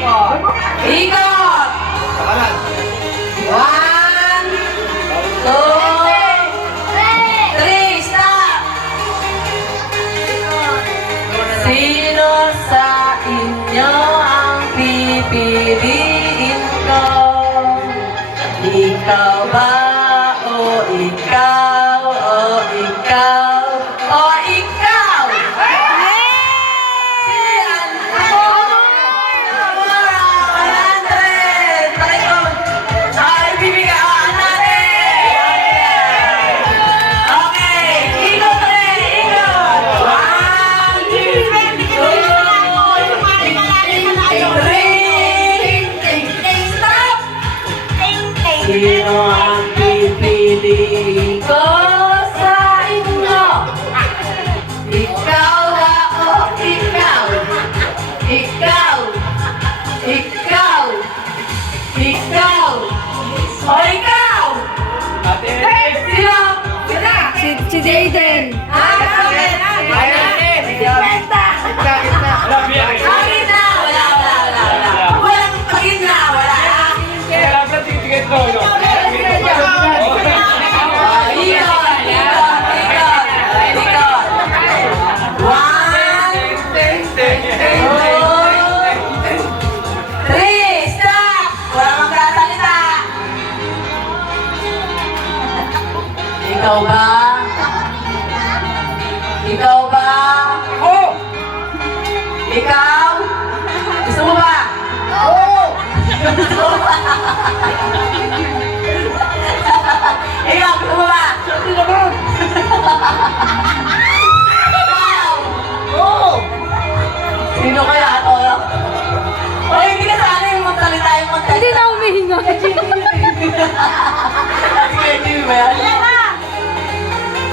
Ikot! 1, 2, 3, stop! Sino sa inyo ang pipiliin ko? Ikaw ba o ikaw o ikaw o ikaw? Siyan! Ako! Namora! 100! Pakikot! Ay, bibigyan natin! Okay! Ikot ulit! Ikot! 1, 2, 3! Stop! Sino ang pipiliin ko sa inyo? Ikaw ba o ikaw? Ikaw! Ikaw! Ikaw! O ikaw! Sino? Si Jaden. Pagin na! Wala! Walang pagin na! Wala! Ikot! 1, 2, 3, stop! Walang magsasalita! Ikaw ba? Ikaw ba? Ikaw? Gusto mo ba? Gusto mo ba? Ikaw, gusto mo ba? Ikaw! Sino kaya? O, hindi ka sana yung magsalita yung magsalita. Hindi na humihinga. Sige, Jimmy ba yan?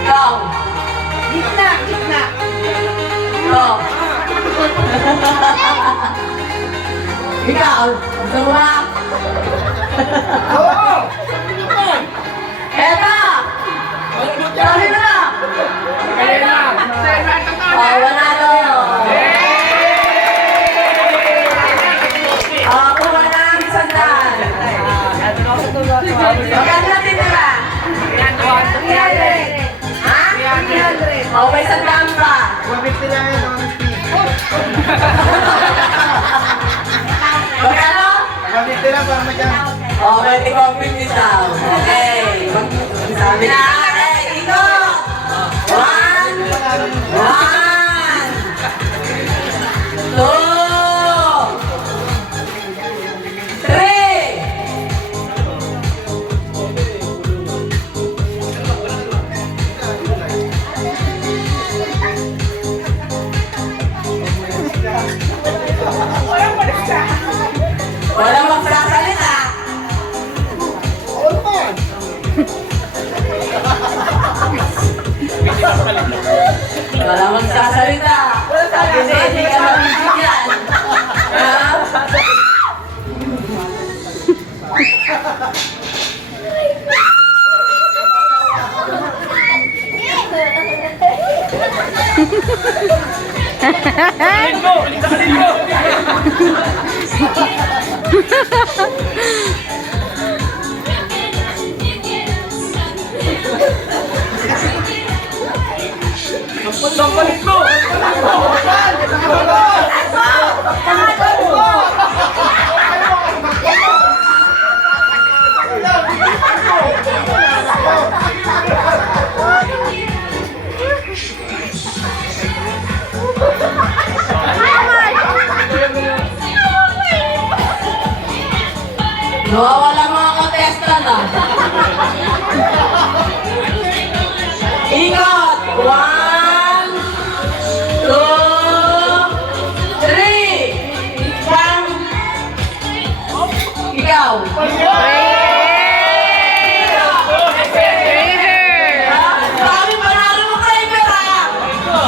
Ikaw. Gitna. Ikaw. Ikaw. Gusto mo ba? Eto! Sabi mo na! Wala to! Kuha na ang isang daan. Magkano natin nila? Ha? 300. May isang daan pa. Magkano? May tigopin isaw. Okay. Sabi na. Okay, ito. 1, 2, 3. Walang magsasalita. Walang magsasalita. Kasi hindi ka mabibigyan. Ha? Sampalit mo! Nawawala mga contestant ah. Ikot! 1, 2, 3. Ikaw! Sabi panalo mo kayo pera!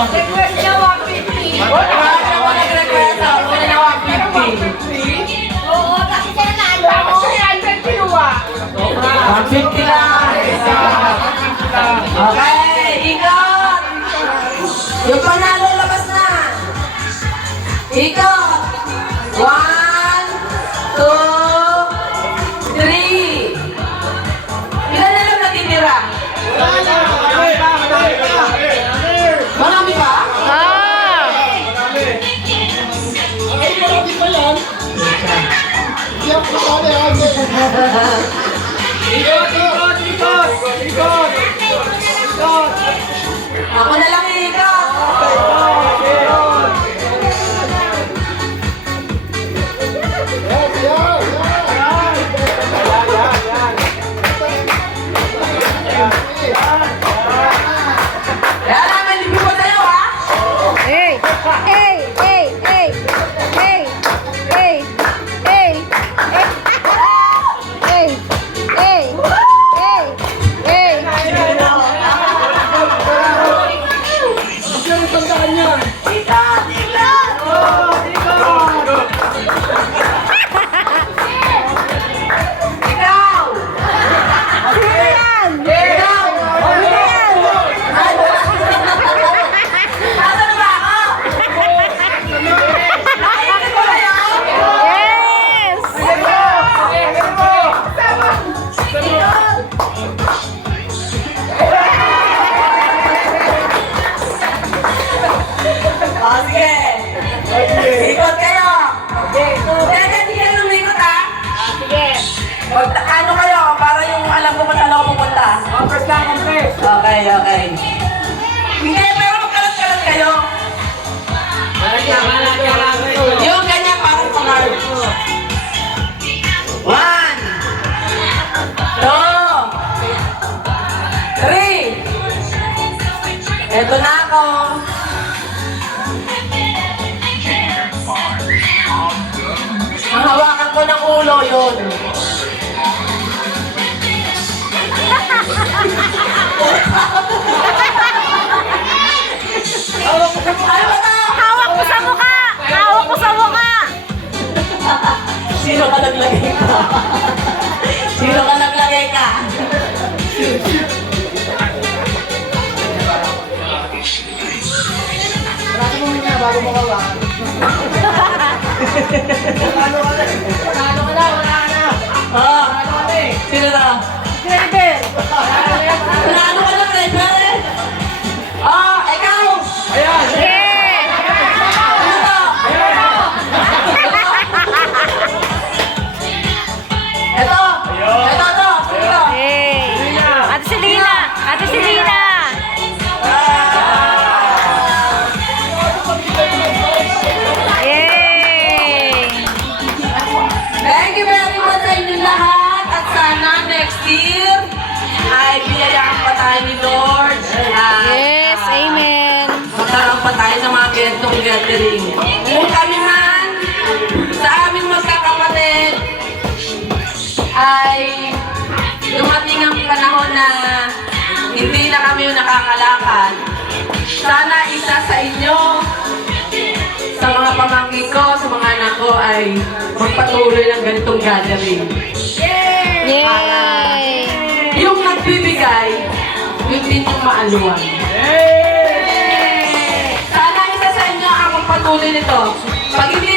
Request niya 150. Wala naman nag-request ah. Wala na 150. Oo, kasi siya nalo. Kasi 100 kinuha. 150 lang. Okay, ikot! Yung panalo labas na. Ikot! 1, Ikot, ikot, ikot! Ikot! Ikot! Ako na lang iikot. Ikot! Kaya naman, libig ko sa'yo, ha? Hey! Hey! Hey! Hey! Hey! Hey! Hey! Hey! Hey! Hey! Hey! Ang tandaan yan! Ikot! Ikot! Ikot! Ikot! Ikaw! Sino yan? Ikaw! Sino yan? Asa na ba ako? Nakikita ko kayo? Yes! O, sige. Ikot kayo. Pwede, hindi kayo lumikot, ha? Ano kayo? Para yung alam ko kung saan ako pupunta. Compress lang, compress! Okay, okay. Hindi, pero magkalat-kalat kayo. Yung ganyan parang pangard. 1, 2, 3. Eto na ako. Ang hawakan ko ng ulo yun. Ano ba to? Hawak ko sa mukha! Hawak ko sa mukha! Sino ka naglagay ka? Sino ka naglagay ka? Bago mo kawakan. Oh, sino na? Driver! Ano ka na, driver? Oh, ikaw! Ayan! Yeah! Ano to? Ito! Ito to! Sino to? Hey! Ate Selena! Ate Selena! Yay! Thank you very much sa inyo lahat at sana next year ay biyayaan pa tayo ni Lord. Yes, amen. Magkaroon pa tayo ng mga gentong gathering. Kung kami man sa aming magkakapatid ay dumating ang panahon na hindi na kami nakakalakad. Sana isa sa inyo, sa mga pamangkin ko, sa mga anak ko ay magpatuloy ng ganitong gathering. Yay! Yung nagbibigay, yun din yung maaluan. Sana isa sa inyo ang magpatuloy nito. Pag hindi